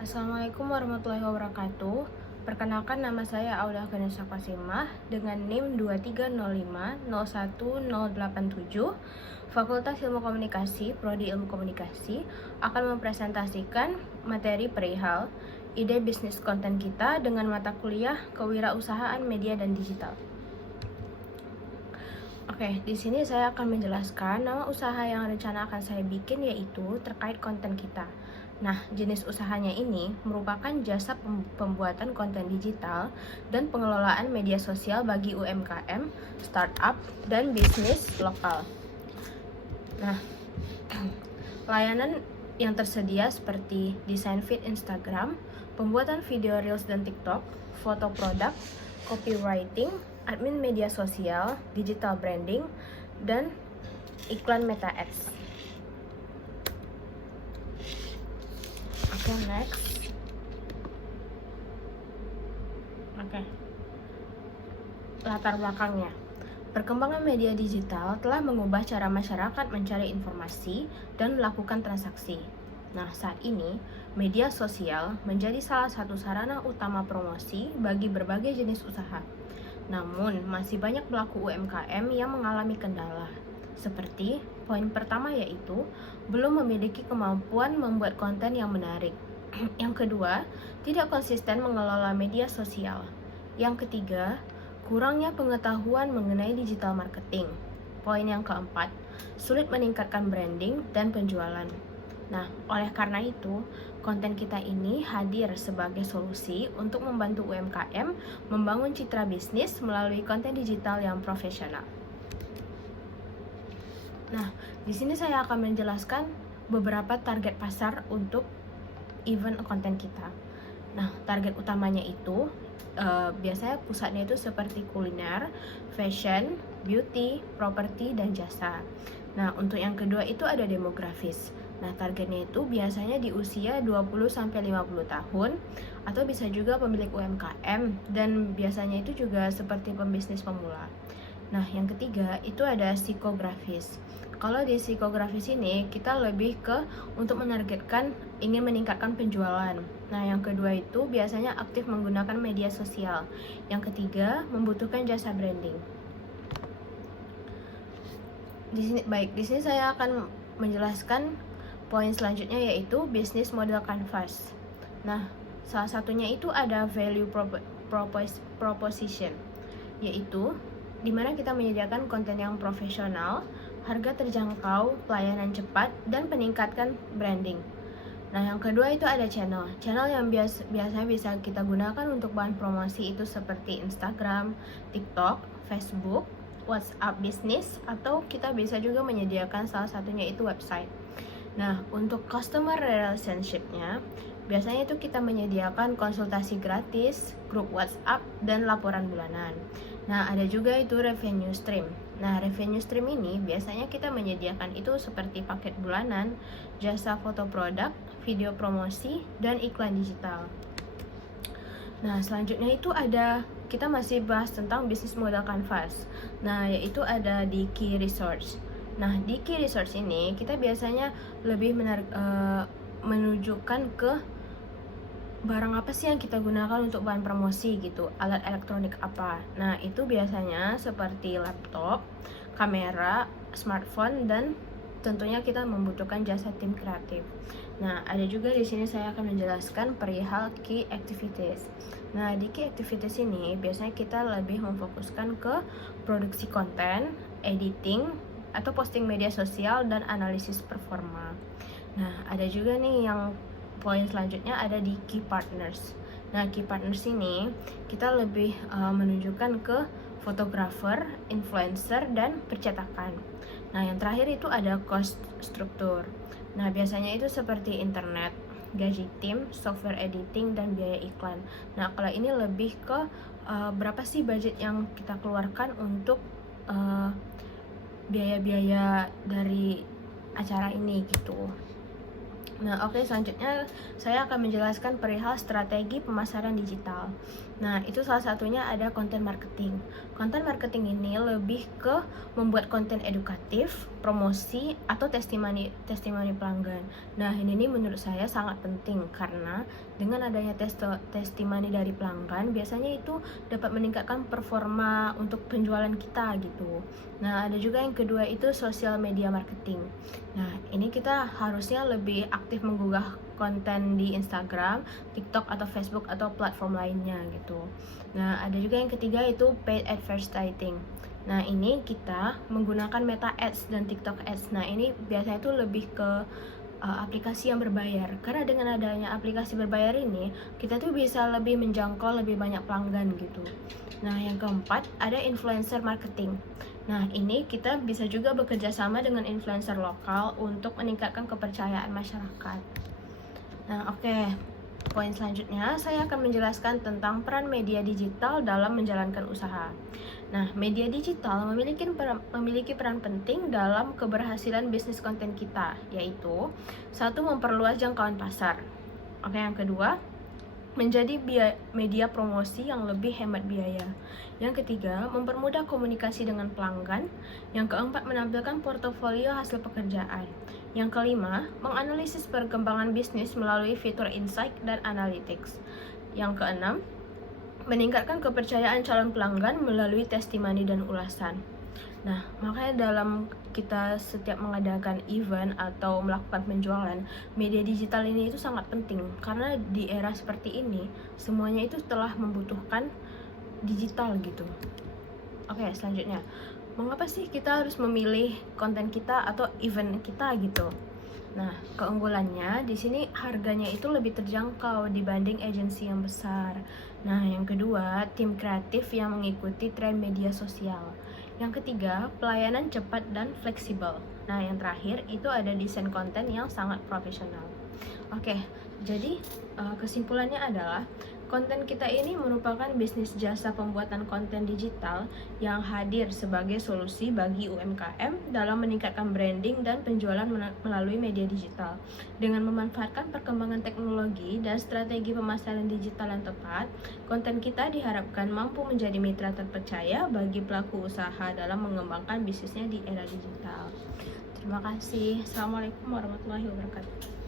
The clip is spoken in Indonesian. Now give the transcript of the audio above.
Assalamualaikum warahmatullahi wabarakatuh. Perkenalkan, nama saya Audah Ganesha Qasimah dengan NIM 2305011087. Fakultas Ilmu Komunikasi, Prodi Ilmu Komunikasi akan mempresentasikan materi perihal ide bisnis konten kita dengan mata kuliah Kewirausahaan Media dan Digital. Oke, di sini saya akan menjelaskan nama usaha yang rencana akan saya bikin, yaitu terkait konten kita. Nah, jenis usahanya ini merupakan jasa pembuatan konten digital dan pengelolaan media sosial bagi UMKM, startup, dan bisnis lokal. Nah, layanan yang tersedia seperti desain feed Instagram, pembuatan video Reels dan TikTok, foto produk, copywriting, admin media sosial, digital branding, dan iklan Meta Ads. Oke, next. Oke. Latar belakangnya. Perkembangan media digital telah mengubah cara masyarakat mencari informasi dan melakukan transaksi. Nah, saat ini, media sosial menjadi salah satu sarana utama promosi bagi berbagai jenis usaha. Namun, masih banyak pelaku UMKM yang mengalami kendala. Seperti poin pertama, yaitu belum memiliki kemampuan membuat konten yang menarik. Yang kedua, tidak konsisten mengelola media sosial. Yang ketiga, kurangnya pengetahuan mengenai digital marketing. Poin yang keempat, sulit meningkatkan branding dan penjualan. Nah, oleh karena itu, konten kita ini hadir sebagai solusi untuk membantu UMKM membangun citra bisnis melalui konten digital yang profesional. Nah, di sini saya akan menjelaskan beberapa target pasar untuk event konten kita. Nah, target utamanya itu biasanya pusatnya itu seperti kuliner, fashion, beauty, properti, dan jasa. Nah, untuk yang kedua itu ada demografis. Nah, targetnya itu biasanya di usia 20-50 tahun, atau bisa juga pemilik UMKM, dan biasanya itu juga seperti pembisnis pemula. Nah, yang ketiga itu ada psikografis. Kalau di psikografis ini kita lebih ke untuk menargetkan ingin meningkatkan penjualan. Nah, yang kedua itu biasanya aktif menggunakan media sosial. Yang ketiga membutuhkan jasa branding. Di sini saya akan menjelaskan poin selanjutnya, yaitu bisnis model canvas. Nah, salah satunya itu ada value proposition, yaitu dimana kita menyediakan konten yang profesional, harga terjangkau, pelayanan cepat, dan peningkatkan branding. Nah, yang kedua itu ada channel yang biasanya bisa kita gunakan untuk bahan promosi itu seperti Instagram, TikTok, Facebook, WhatsApp bisnis, atau kita bisa juga menyediakan salah satunya itu website. Nah, untuk customer relationship-nya, biasanya itu kita menyediakan konsultasi gratis, grup WhatsApp, dan laporan bulanan. Nah, ada juga itu revenue stream. Nah, revenue stream ini biasanya kita menyediakan itu seperti paket bulanan, jasa foto produk, video promosi, dan iklan digital. Nah, selanjutnya itu kita masih bahas tentang bisnis model canvas. Nah, yaitu ada di key resource. Nah, di key resource ini kita biasanya lebih menunjukkan ke barang apa sih yang kita gunakan untuk bahan promosi gitu, alat elektronik apa. Nah, itu biasanya seperti laptop, kamera, smartphone, dan tentunya kita membutuhkan jasa tim kreatif. Nah, ada juga di sini saya akan menjelaskan perihal key activities. Nah, di key activities ini biasanya kita lebih memfokuskan ke produksi konten, editing, atau posting media sosial, dan analisis performa. Nah, ada juga nih yang poin selanjutnya ada di key partners. Nah, key partners ini kita lebih menunjukkan ke fotografer, influencer, dan percetakan. Nah, yang terakhir itu ada cost struktur. Nah, biasanya itu seperti internet, gaji tim, software editing, dan biaya iklan. Nah, kalau ini lebih ke berapa sih budget yang kita keluarkan untuk biaya-biaya dari acara ini gitu. Nah, oke, selanjutnya saya akan menjelaskan perihal strategi pemasaran digital. Nah, itu salah satunya ada konten marketing. Konten marketing ini lebih ke membuat konten edukatif, promosi, atau testimoni pelanggan. Nah, ini nih menurut saya sangat penting karena dengan adanya testimoni dari pelanggan, biasanya itu dapat meningkatkan performa untuk penjualan kita gitu. Nah, ada juga yang kedua itu social media marketing. Nah, ini kita harusnya lebih aktif menggugah konten di Instagram, TikTok, atau Facebook, atau platform lainnya gitu. Nah, ada juga yang ketiga itu paid advertising. Nah, ini kita menggunakan Meta Ads dan TikTok Ads. Nah, ini biasanya itu lebih ke aplikasi yang berbayar. Karena dengan adanya aplikasi berbayar ini, kita tuh bisa lebih menjangkau lebih banyak pelanggan gitu. Nah, yang keempat ada influencer marketing. Nah, ini kita bisa juga bekerja sama dengan influencer lokal untuk meningkatkan kepercayaan masyarakat. Nah, oke. Poin selanjutnya, saya akan menjelaskan tentang peran media digital dalam menjalankan usaha. Nah, media digital memiliki peran penting dalam keberhasilan bisnis konten kita, yaitu satu, memperluas jangkauan pasar. Oke, yang kedua, menjadi media promosi yang lebih hemat biaya. Yang ketiga, mempermudah komunikasi dengan pelanggan. Yang keempat, menampilkan portofolio hasil pekerjaan. Yang kelima, menganalisis perkembangan bisnis melalui fitur insight dan analytics. Yang keenam, meningkatkan kepercayaan calon pelanggan melalui testimoni dan ulasan. Nah, makanya dalam kita setiap mengadakan event atau melakukan penjualan, media digital ini itu sangat penting karena di era seperti ini semuanya itu telah membutuhkan digital gitu. Oke, selanjutnya, mengapa sih kita harus memilih konten kita atau event kita gitu? Nah, keunggulannya di sini harganya itu lebih terjangkau dibanding agensi yang besar. Nah, yang kedua, tim kreatif yang mengikuti tren media sosial. Yang ketiga, pelayanan cepat dan fleksibel. Nah, yang terakhir itu ada desain konten yang sangat profesional. Oke, jadi kesimpulannya adalah konten kita ini merupakan bisnis jasa pembuatan konten digital yang hadir sebagai solusi bagi UMKM dalam meningkatkan branding dan penjualan melalui media digital. Dengan memanfaatkan perkembangan teknologi dan strategi pemasaran digital yang tepat, konten kita diharapkan mampu menjadi mitra terpercaya bagi pelaku usaha dalam mengembangkan bisnisnya di era digital. Terima kasih. Assalamualaikum warahmatullahi wabarakatuh.